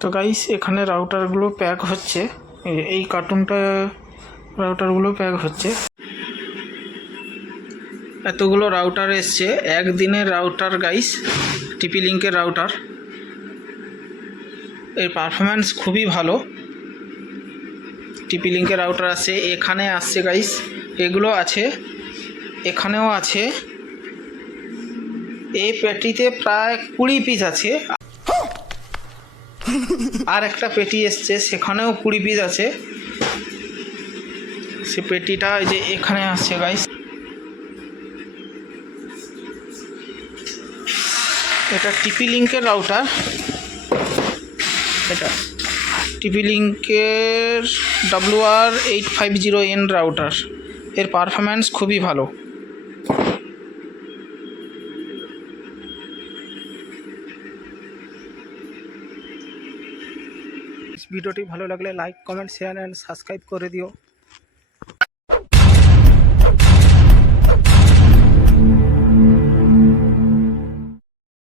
তো গাইস এখানে রাউটারগুলো প্যাক হচ্ছে, এই কার্টুনটা রাউটারগুলো প্যাক হচ্ছে। এতগুলো রাউটার এসছে, একদিনের রাউটার গাইস, টিপি লিঙ্কের রাউটার। এর পারফরম্যান্স খুবই ভালো। টিপি লিঙ্কের রাউটার আছে, এখানে আসছে গাইস, এগুলো আছে, এখানেও আছে। এই পেটিতে প্রায় 20 পিস আছে, আর একটা পেটি এসছে, সেখানেও 20 পিস আছে। সে পেটিটা এই যে এখানে আসছে গাইস। এটা টিপি লিঙ্কের রাউটার, এটা টিপি লিঙ্কের WR850N রাউটার। এর পারফরম্যান্স খুবই ভালো। ভিডিওটি ভালো লাগলে like, comment, share and subscribe করে দিও।